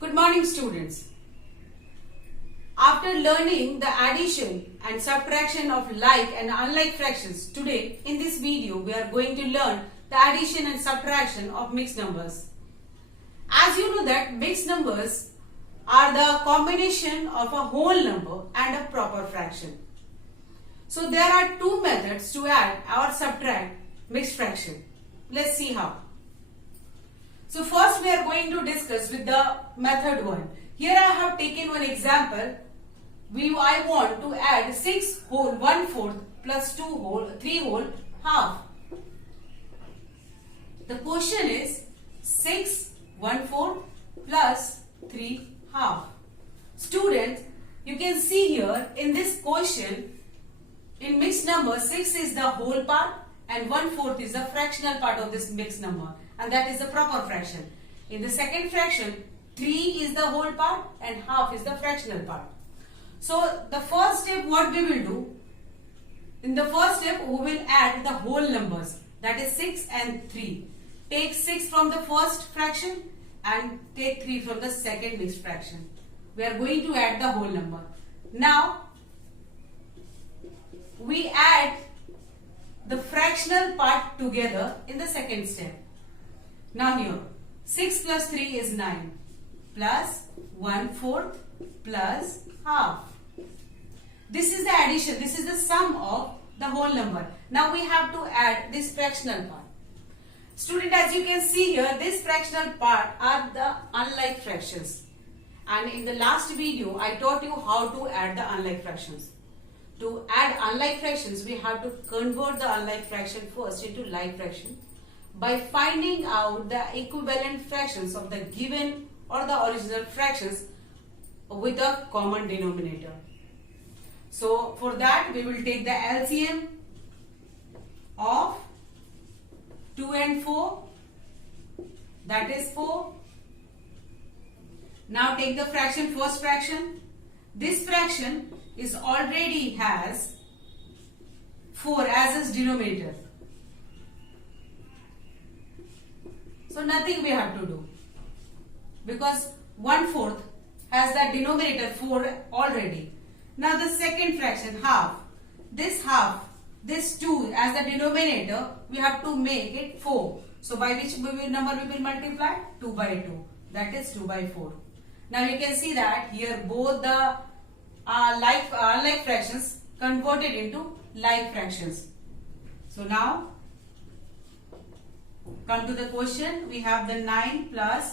Good morning, students. After learning the addition and subtraction of like and unlike fractions, today in this video we are going to learn the addition and subtraction of mixed numbers. As you know that mixed numbers are the combination of a whole number and a proper fraction. So there are two methods to add or subtract mixed fraction. Let's see how. So first we are going to discuss with the method 1. Here I have taken one example. I want to add 6 whole 1/4 plus 2 whole 3 whole half. The question is 6 1/4 plus 3 half. Students, you can see here in this question, in mixed number 6 is the whole part and 1/4 is the fractional part of this mixed number, and that is the proper fraction. In the second fraction, 3 is the whole part and half is the fractional part. So the first step, what we will do, in the first step we will add the whole numbers, that is 6 and 3. Take 6 from the first fraction and take 3 from the second mixed fraction. We are going to add the whole number. Now we add the fractional part together in the second step. Now here 6 plus 3 is 9 plus 1/4 plus half. This is the addition, this is the sum of the whole number. Now we have to add this fractional part. Student, as you can see here, this fractional part are the unlike fractions. And in the last video, I taught you how to add the unlike fractions. To add unlike fractions, we have to convert the unlike fraction first into like fraction by finding out the equivalent fractions of the given or the original fractions with a common denominator. So for that we will take the LCM of 2 and 4, that is 4. Now take the fraction, first fraction. This fraction is already has 4 as its denominator. So nothing we have to do, because 1/4 has that denominator 4 already. Now the second fraction, half. This 2 as the denominator, we have to make it 4. So by which number we will multiply? 2 by 2. That is 2 by 4. Now you can see that here both the unlike fractions converted into like fractions. So now come to the question. We have the 9 plus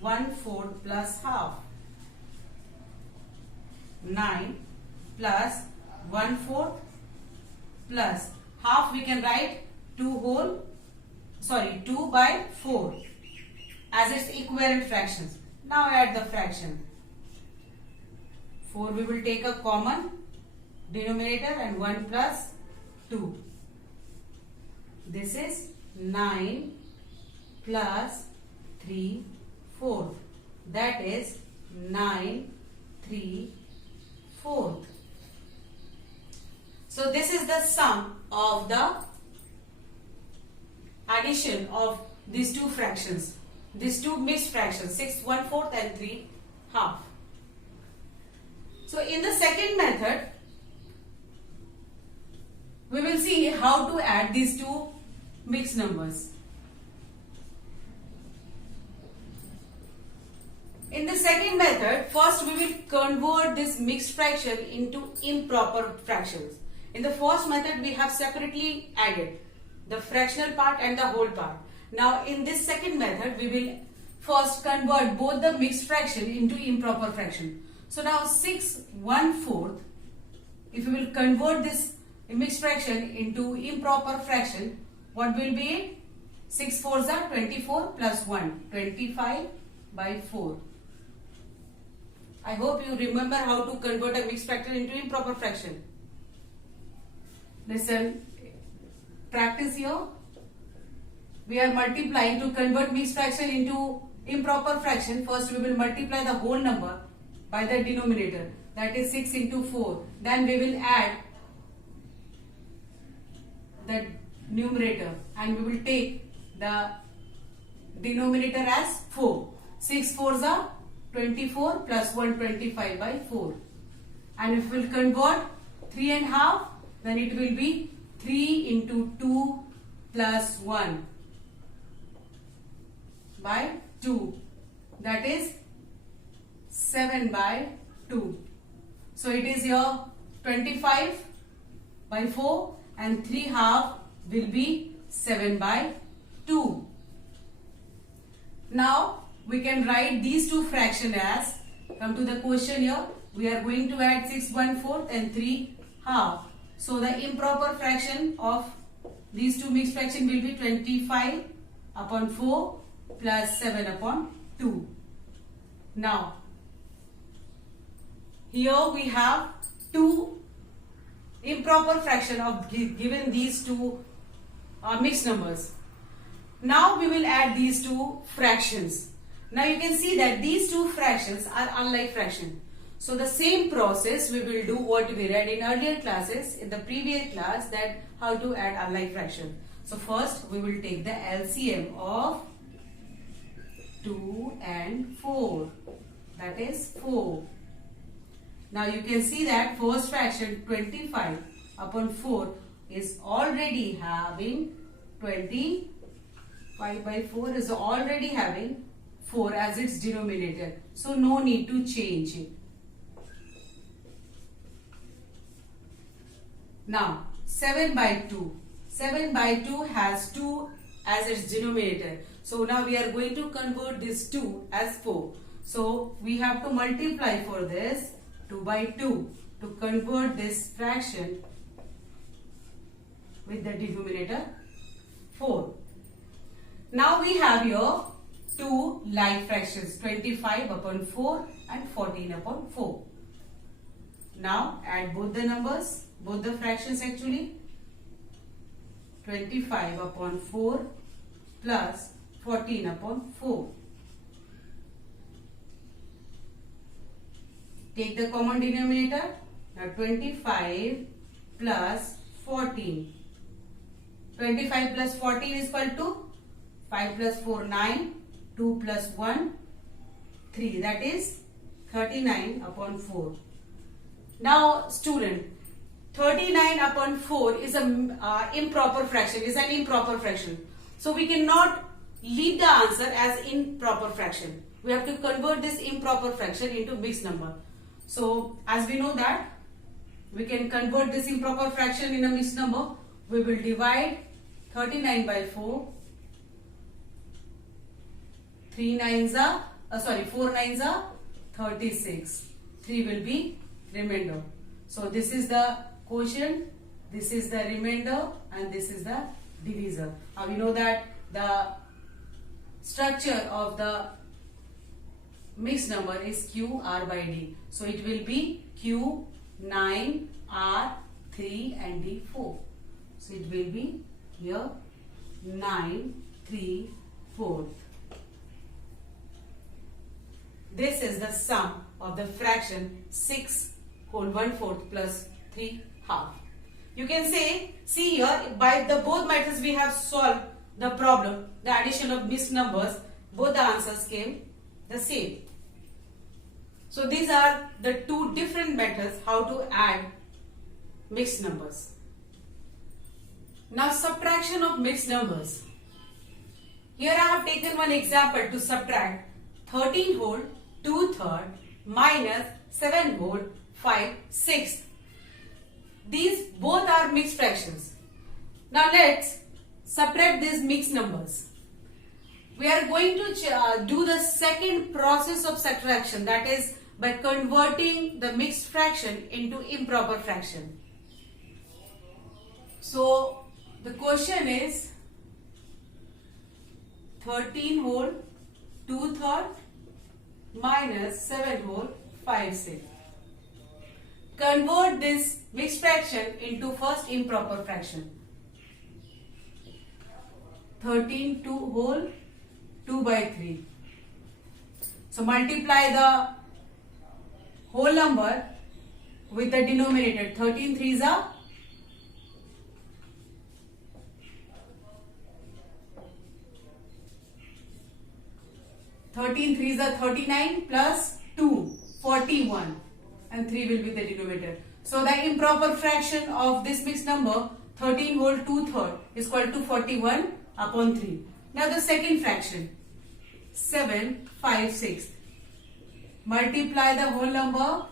1/4 plus half. 9 plus 1/4 plus half, we can write 2 by 4 as its equivalent fractions. Now add the fraction. 4 we will take a common denominator and 1 plus 2. This is 9 plus 3 4. That is 9 3 4. So this is the sum of the addition of these two fractions, these two mixed fractions, 6 1/4 and 3 half. So in the second method, we will see how to add these two mixed numbers. In the second method, first we will convert this mixed fraction into improper fractions. In the first method, we have separately added the fractional part and the whole part. Now in this second method, we will first convert both the mixed fraction into improper fraction. So now 6 1/4, if we will convert this mixed fraction into improper fraction, what will be it? 6 4s are 24 plus 1, 25 by 4. I hope you remember how to convert a mixed fraction into improper fraction. Listen, practice here. We are multiplying to convert mixed fraction into improper fraction. First we will multiply the whole number by the denominator, that is 6 into 4. Then we will add the numerator and we will take the denominator as 4. 6 4s are 24 plus 125 by 4. And if we will convert 3 and half, then it will be 3 into 2 plus 1 by 2. That is 7 by 2. So it is your 25 by 4 and 3 half will be 7 by 2. Now we can write these two fractions as, come to the question here, we are going to add 6 1/4 and 3 half. So the improper fraction of these two mixed fraction will be 25 upon 4 plus 7 upon 2. Now here we have two improper fraction of given these two mixed numbers. Now we will add these two fractions. Now you can see that these two fractions are unlike fraction. So the same process we will do what we read in earlier classes in the previous class, that how to add unlike fraction. So first we will take the LCM of 2 and 4. That is 4. Now you can see that first fraction 25 upon 4 is already having 25 by 4 is already having 4 as its denominator. So no need to change it. Now 7 by 2. 7 by 2 has 2 as its denominator. So now we are going to convert this 2 as 4. So we have to multiply for this 2 by 2 to convert this fraction with the denominator 4. Now we have here two like fractions, 25 upon 4 and 14 upon 4. Now add both the numbers, both the fractions actually. 25 upon 4 plus 14 upon 4. Take the common denominator. Now 25 plus 14. 25 plus 14 is equal to 5 plus 4 9, 2 plus 1 3. That is 39 upon 4. Now student, 39 upon 4 is an improper fraction, is an improper fraction. So we cannot leave the answer as improper fraction. We have to convert this improper fraction into mixed number. So as we know that we can convert this improper fraction in a mixed number, we will divide 39 by 4. 4 nines are 36. 3 will be remainder. So this is the quotient, this is the remainder, and this is the divisor. Now we know that the structure of the mixed number is Q R by D. So it will be Q 9 R 3 and D 4. So it will be here 9 3 4. This is the sum of the fraction 6 whole 1/4 plus 3 half. You can say, see here, by the both methods we have solved the problem, the addition of mixed numbers, both the answers came the same. So these are the two different methods how to add mixed numbers. Now subtraction of mixed numbers. Here I have taken one example to subtract 13 whole 2/3 minus 7 whole 5/6. These both are mixed fractions. Now let's subtract these mixed numbers. We are going to do the second process of subtraction, that is by converting the mixed fraction into improper fraction. So the question is 13 whole 2/3 minus 7 whole 5/6. Convert this mixed fraction into first improper fraction. 13 whole 2 by 3. So multiply the whole number with the denominator. 13 threes are 13 3 is the 39 plus 2, 41, and 3 will be the denominator. So the improper fraction of this mixed number 13 whole 2/3 is equal to 41 upon 3. Now the second fraction 7 5/6. Multiply the whole number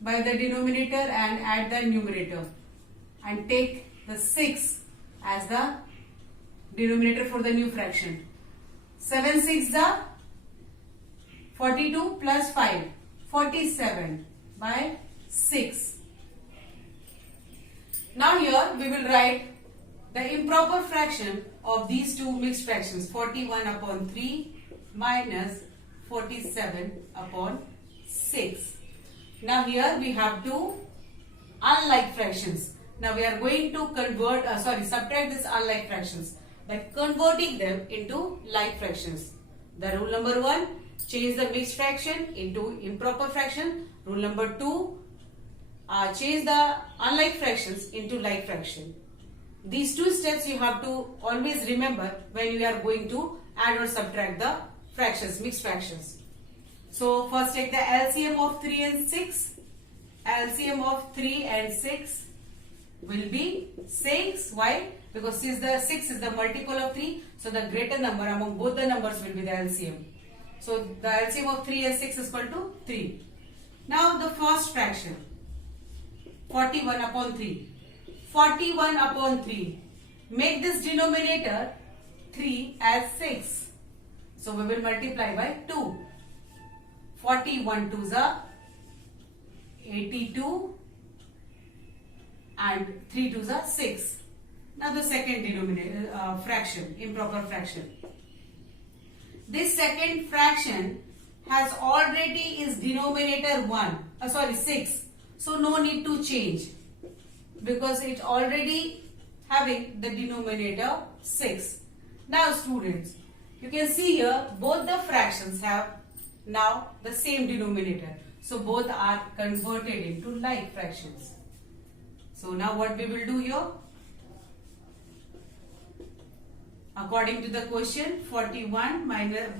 by the denominator and add the numerator, and take the 6 as the denominator for the new fraction. 7 6 the 42 plus 5, 47 by 6. Now here we will write the improper fraction of these two mixed fractions, 41 upon 3 minus 47 upon 6. Now here we have two unlike fractions. Now we are going to subtract these unlike fractions by converting them into like fractions. The rule number 1, change the mixed fraction into improper fraction. Rule number 2, change the unlike fractions into like fraction. These two steps you have to always remember when you are going to add or subtract the fractions, mixed fractions. So first take the LCM of 3 and 6. LCM of 3 and 6 will be 6. Why? Because 6 is the multiple of 3. So the greater number among both the numbers will be the LCM. So the LCM of 3 and 6 is equal to 3. Now the first fraction, 41 upon 3. 41 upon 3. Make this denominator 3 as 6. So we will multiply by 2. 41 2s are 82 and 3 2s are 6. Now the second denominator fraction, improper fraction. This second fraction has already its denominator 6. So no need to change because it already having the denominator 6. Now students, you can see here both the fractions have now the same denominator. So both are converted into like fractions. So now what we will do here? According to the question, 41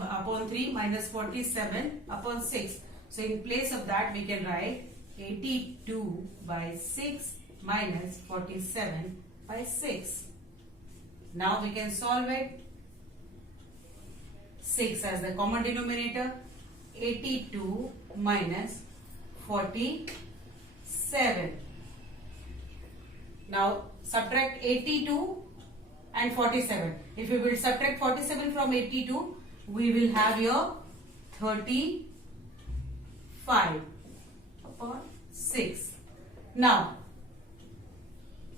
upon 3 minus 47 upon 6. So in place of that we can write 82 by 6 minus 47 by 6. Now we can solve it. 6 as the common denominator. 82 minus 47. Now subtract 82 and 47. If we will subtract 47 from 82, we will have here 35 upon 6. Now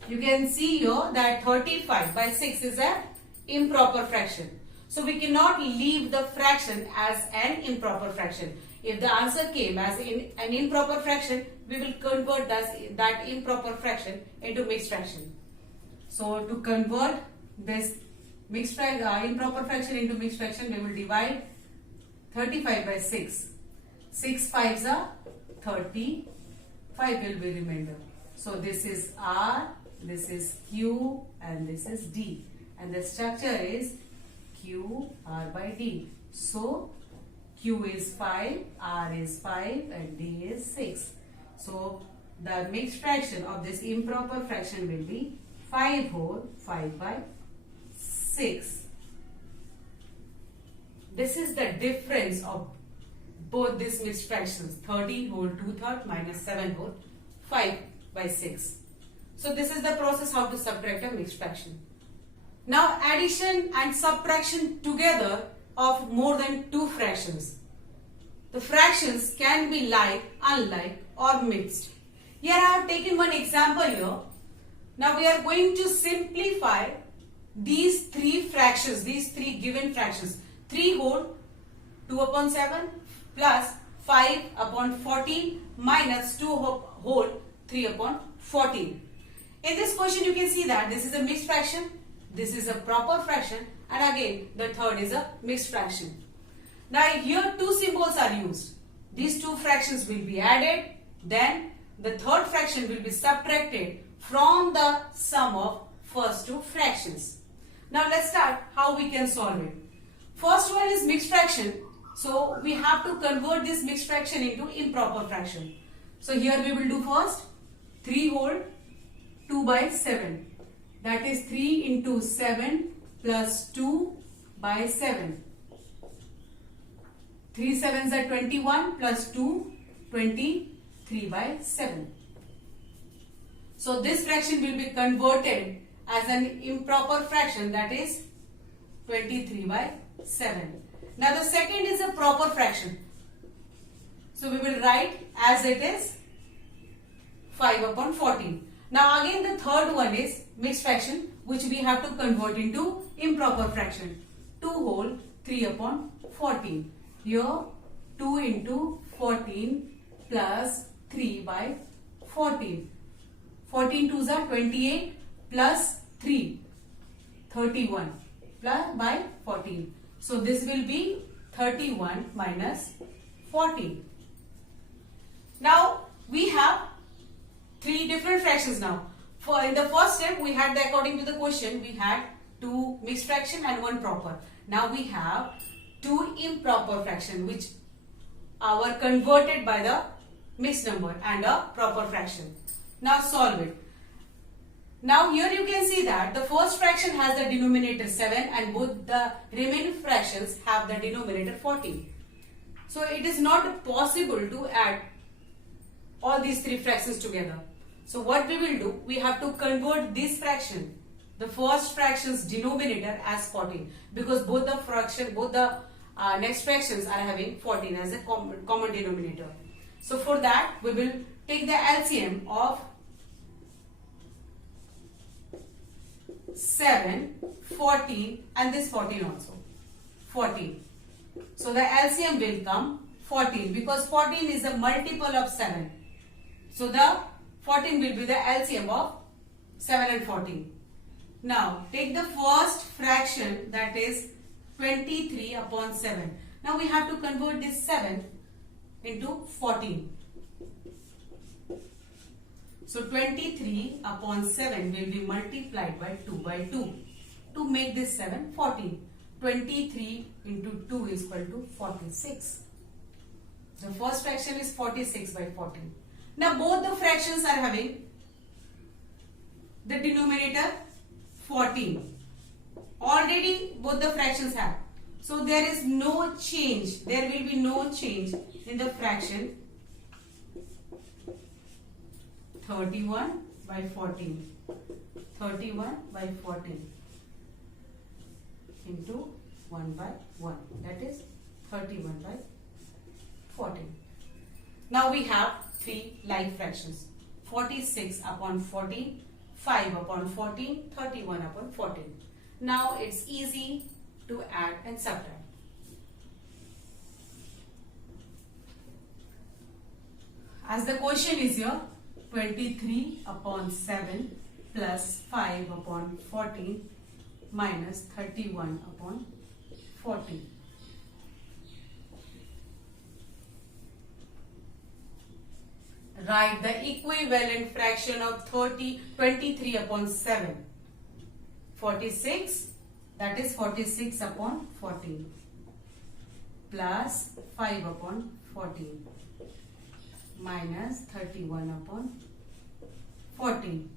you can see here that 35 by 6 is an improper fraction. So we cannot leave the fraction as an improper fraction. If the answer came as an improper fraction, we will convert that improper fraction into mixed fraction. So to convert this improper fraction into mixed fraction, we will divide 35 by 6. 6 5s are 30. 5 will be remainder. So this is R, this is Q, and this is D. And the structure is Q R by D. So Q is 5, R is 5, and D is 6. So the mixed fraction of this improper fraction will be 5 whole 5 by 6. This is the difference of both these mixed fractions, 30 whole 2/3 minus 7 whole 5 by 6. So this is the process how to subtract a mixed fraction. Now addition and subtraction together of more than two fractions. The fractions can be like, unlike, or mixed. Here I have taken one example here. Now we are going to simplify these three fractions, these three given fractions. 3 whole 2 upon 7 plus 5 upon 14 minus 2 whole 3 upon 14. In this question you can see that this is a mixed fraction, this is a proper fraction, and again the third is a mixed fraction. Now here two symbols are used. These two fractions will be added, then the third fraction will be subtracted from the sum of first two fractions. Now let's start how we can solve it. First one is mixed fraction. So we have to convert this mixed fraction into improper fraction. So here we will do first 3 whole 2 by 7. That is 3 into 7 plus 2 by 7. 3 sevens are 21 plus 2, 23 by 7. So this fraction will be converted as an improper fraction, that is 23 by 7. Now the second is a proper fraction. So we will write as it is 5 upon 14. Now again the third one is mixed fraction, which we have to convert into improper fraction. 2 whole 3 upon 14. Here 2 into 14 plus 3 by 14. 14 twos are 28 plus 3, 31 plus by 14. So this will be 31 minus 14. Now we have 3 different fractions now. For in the first step we had according to the question we had 2 mixed fraction and 1 proper. Now we have 2 improper fraction which are converted by the mixed number and a proper fraction. Now solve it. Now here you can see that the first fraction has the denominator 7 and both the remaining fractions have the denominator 14. So it is not possible to add all these 3 fractions together. So what we will do, we have to convert this fraction, the first fraction's denominator as 14, because both the next fractions are having 14 as a common denominator. So for that we will take the LCM of 7, 14 and this 14 also. 14. So the LCM will come 14 because 14 is a multiple of 7. So the 14 will be the LCM of 7 and 14. Now take the first fraction, that is 23 upon 7. Now we have to convert this 7 into 14. So 23 upon 7 will be multiplied by 2 by 2 to make this 7 14. 23 into 2 is equal to 46. The first fraction is 46 by 14. Now both the fractions are having the denominator 14. Already both the fractions have. So there is no change. There will be no change in the fraction 31 by 14. 31 by 14 into 1 by 1. That is 31 by 14. Now we have 3 like fractions. 46 upon 14, 5 upon 14, 31 upon 14. Now it's easy to add and subtract. As the question is here, 23 upon 7 plus 5 upon 14 minus 31 upon 14. Write the equivalent fraction of 23 upon 7. 46, that is 46 upon 14 plus 5 upon 14 minus 31 upon 14.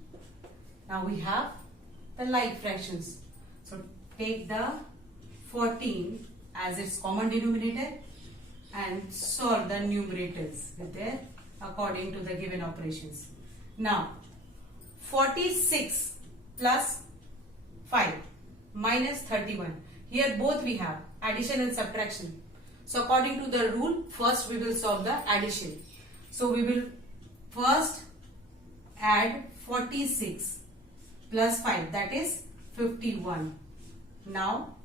Now we have the like fractions. So take the 14 as its common denominator and solve the numerators with their according to the given operations. Now 46 plus 5 minus 31. Here both we have addition and subtraction. So according to the rule, first we will solve the addition. So we will first add 46 plus 5, that is 51. Now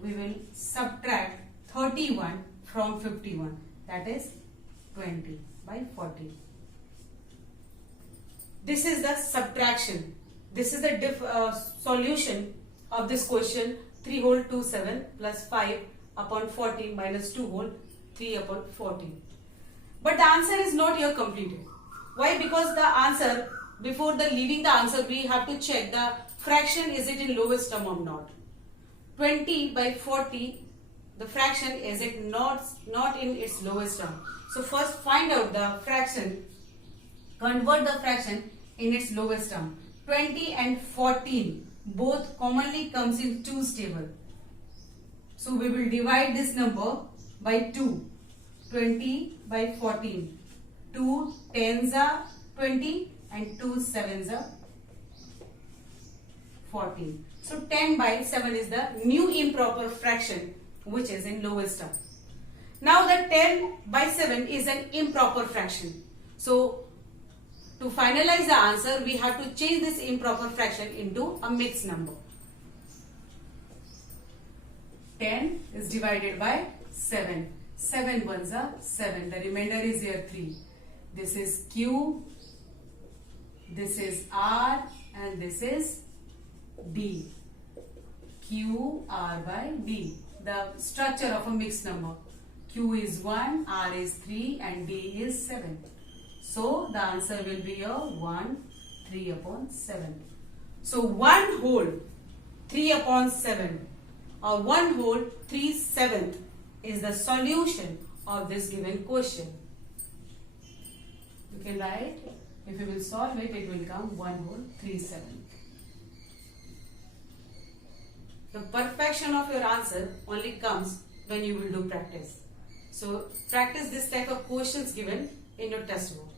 we will subtract 31 from 51, that is 20 by 40. This is the subtraction. This is the solution of this question. 3 whole 2 7 plus 5 upon 14 minus 2 whole 3 upon 14. But the answer is not here completed. Why? Because the answer, before leaving the answer, we have to check the fraction, is it in lowest term or not. 20 by 40, the fraction is it not in its lowest term. So first find out the fraction, convert the fraction in its lowest term. 20 and 14 both commonly comes in 2's table. So we will divide this number by 2. 20 by 14. 2 tens are 20 and 2 sevens are 14. So 10 by 7 is the new improper fraction which is in lowest term. Now the 10 by 7 is an improper fraction. So to finalize the answer, we have to change this improper fraction into a mixed number. 10 is divided by 7. 7 ones are 7. The remainder is here 3. This is Q, this is R, and this is D. Q, R by D. The structure of a mixed number. Q is 1, R is 3, and D is 7. So the answer will be here 1, 3 upon 7. So 1 whole 3 upon 7 or 1 whole 3/7 is the solution of this given question. You can write, if you will solve it, it will come 1 whole 3/7. The perfection of your answer only comes when you will do practice. So practice this type of questions given in your test book.